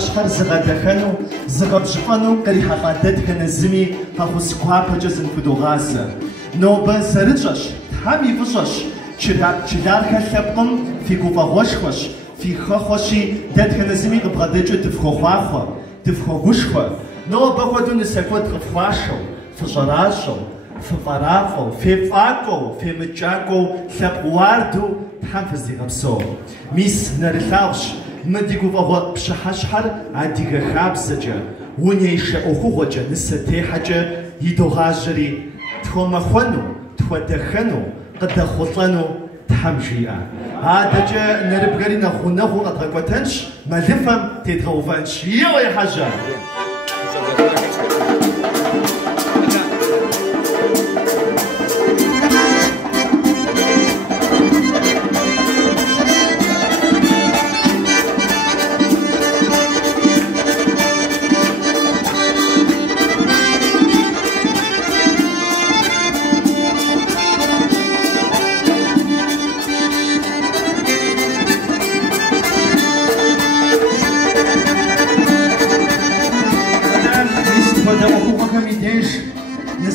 حشخر زغادخانو زغبشفانو كري حقادت كنزمي فخوس كوابا جزن فدوغاز نوبا سرجش حامي فشش چدار خلقم في كوفا غوشخوش في خخوشي دت كنزمي قبغادجو تفخوخواخو تفخوغوشخو نوبا خودو نسكوت غفواشو فجراشو في فراخو في فاكو في مجاكو ثبواردو تحفظ غبسو ميس نرلاوش مديكو فغو بشحشحر عديك خابزجا ونيش أخوغجا نستي حاجة يدوغاجري تخومخونو تودخنو قد خطلانو تحمجيا هذا جا نربغري نخونهو أطلقوتنش ما لفهم تتغوفانش يو يا حاجة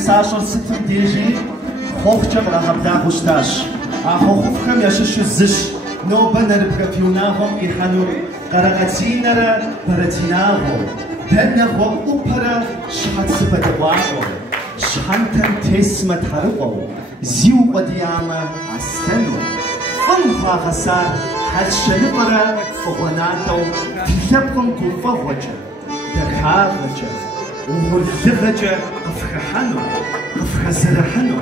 نساشر ستر ديجي خوخجا براها بدا غشتاش خوخفخم يشش الزش نوبا نربغا فيوناهم إيحانو قرقاتينرا براتيناهم بنغو أوبرا شحات سبدواغو شحانتن تسمة حرقو زيو قدياما عستنو فنخا غسار حالشنبرا فغناتو تلبغم كوفا وجه دخاغجا ومرثغجا قفخ حنو قفخ زرحنو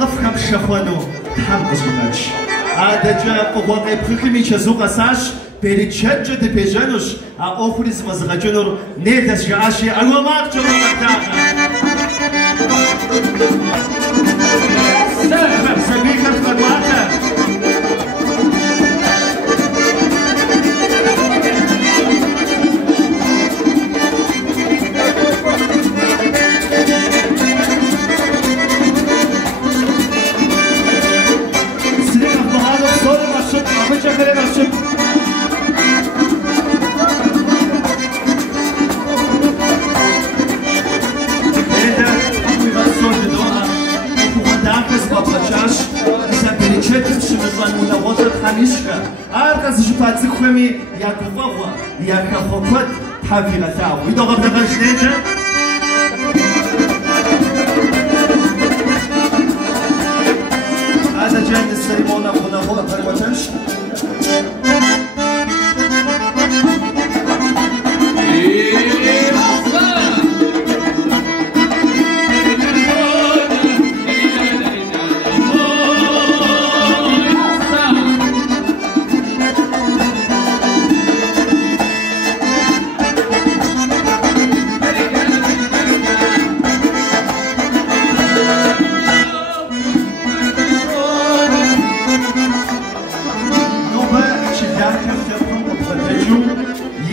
قفخ مشخوانو تحمقز مناش هذا جا قواقع بخيمي شزوق اساش بريتشجة دبيجانوش اخرز مزغجنور نيدس جاشي اغو ماقجو مقتاقا سبيخة فقواتا يا كفوكت حافي غثاو يدوغ بغش نيجا هذا جاي السيرمونا خنا هو طريقة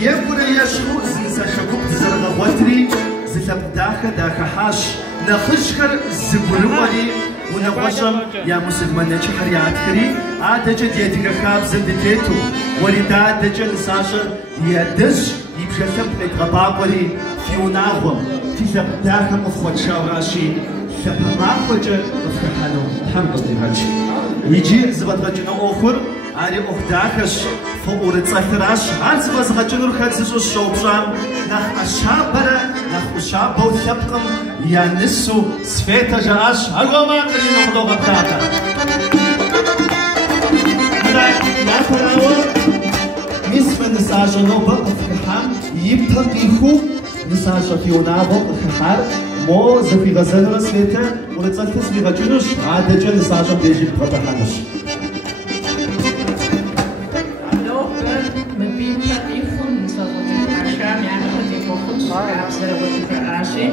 يقول يشكو زنساشكو تزرغ وتري زلب داخل حاش نخشكر زبلوالي ونوشم يا مسلمان نشحر يا عتكري عاد جد يدك خاب زندتيتو ولداد جد ساشر يدش يبشسم بغباب ولي فيوناغم في زب داخل أخوة شاوراشي سبما وجه أفكحانو الحمد لله يجي زبط غجنا أخر علي أخداكش فوق تصفراش عن زبط غجنا رخص الشوبشام نخ الشابرة نخ الشاب وثبقم ينسو سفيتا جاش أقوى ما قلنا مضوغة بتاعتا يا فراوة ميسفة نساجة نوبة أفكحان يبتل بيخو نساجة فيوناغو أفكحار مو زفي غزل رسميته ورتصلتس لي غجنوش عاد جل ساجم بيجي بقطعانش الو مبين تليفون صوت عشان يعني خدي فوكس ابصر وقت عاشي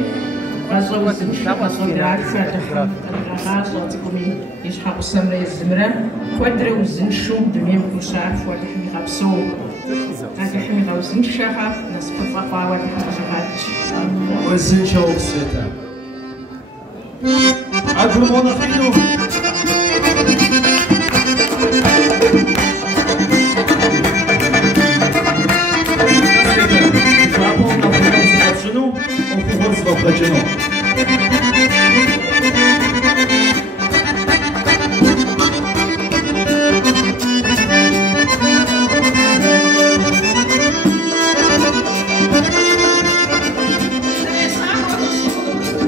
غزو زنشا صوت العكسة تحرم الغاز صوتكم يشحق السمرة الزمرة كودري وزنشو دميم كل ساعة فوق حمي غبسو هاكي حمي غوزن شاخة ناس بطاقة وحمي غبسو وزنشا وبسيطة عقل مونا خيلو فابو نفرم سبب شنو وكفر سبب غجنو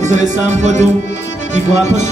Zare sam khodu iguapas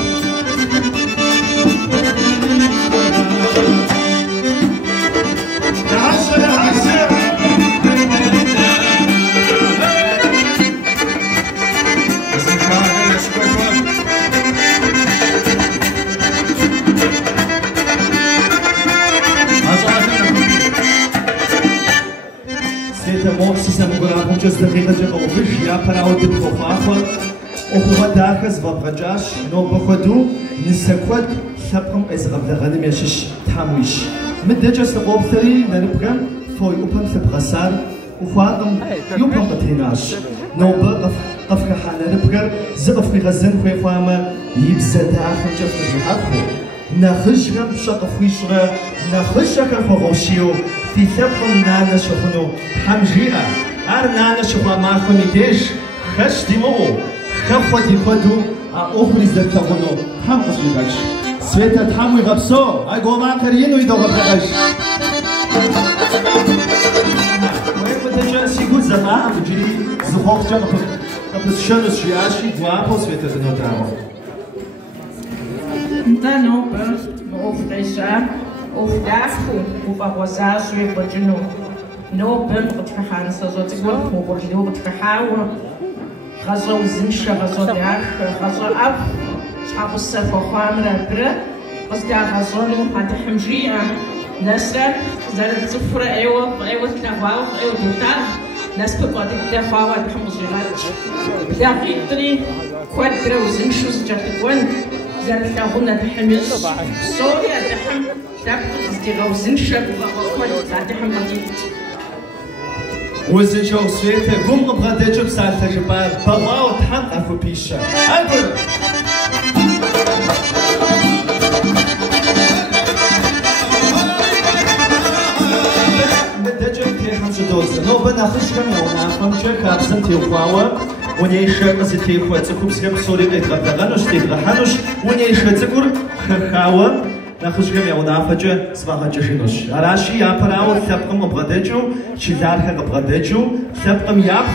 أخوة داخز بابغجاش نو بخدو نسكوت ثبقم إزغب لغنم يشش تحمويش مدجس لقوبثري نربغم فوي أبن ثبغسار وخوانم يوبن بطيناش نو بقفك حانا نربغر زقفك غزن خوي خواما يبزا داخل جفر جهاخو نخشغم شقفوي شغا نخشغر فغوشيو في ثبقم نانا شخنو حمجيئة أر نانا شخوا ماخو ميديش خش ديمو خفوتي خدو أخري زرتغنو هم أصليبش سويتا تحمي غبسو أيقو ما كرينو يدو غبغش ويقو تجاسي قد زمان بجري زخوخ جا قبس شنس شياشي دوابو سويتا زنو داو نتانو بغوف ديسا وفدافو وفغوزاسو يبجنو نو بن قطفحان سازوتيقول وبرليو قطفحاو غزو زنشا غزو داخ غزو أف شحاقو السفو خوامرا برا قصدي غزونو هادا حمجيئة ناسا زارد زفرة ايوة تنفاو ايوة دوتار ناس بقاتي دفاوة بحمز جغاتش داقيقتني كوادرا وزنشو سجاقتوان زارد تاغونا بحمز سوريا دحم داقيق قصدي غو زنشا بقاتي دحم غديت وزن شو سويته قوم نبغى دجب سالفة جبال بغاو تحقق في بيشة أقول دجب تيخم شدوزة نو بنا خشكم يونا خمشة كابسن تيخواوا ونيشة قصي تيخوا تكوب سكب سوري قيت غبلغانوش تيخلحانوش ونيشة تكور خخاوا نخشكم يونا فجأة سباها جشينوش عراشي يابراو ثبقم أبغدجو شلارها أبغدجو ثبقم ياب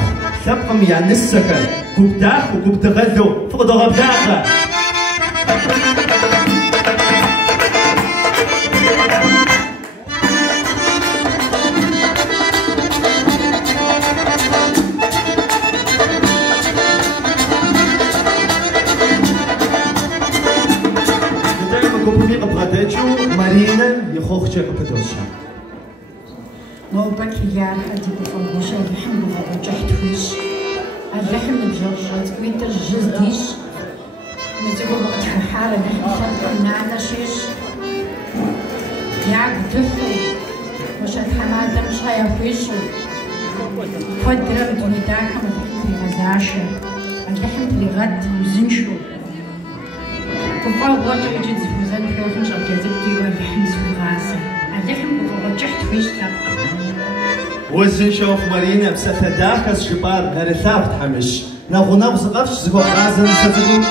ثبقم يانسكر قبداخ وقبدغذو فقد غبداخ مارينا يخوخ جاك بدوشة نوبك يا حدي بفرموشة اللحم بفرموشة فيش اللحم بجرجات وينت الجزديش نجيبو بغت حالة نحن خلق نعنا شيش يعب دفو مش الحمادة مش هيا فيشو قدرة بدوني داخل في غزاشة اللحم اللي غد وزنشو وفاو واجه يجي زفوزان في وفنش أبجازبتي واللحم زفوغاسة اللحم بفرجحت فيش تبقى وزنشو في مارينا بساتة داخل شبار نارثاب تحمش نغو نبز غفش زفو غازن ستغو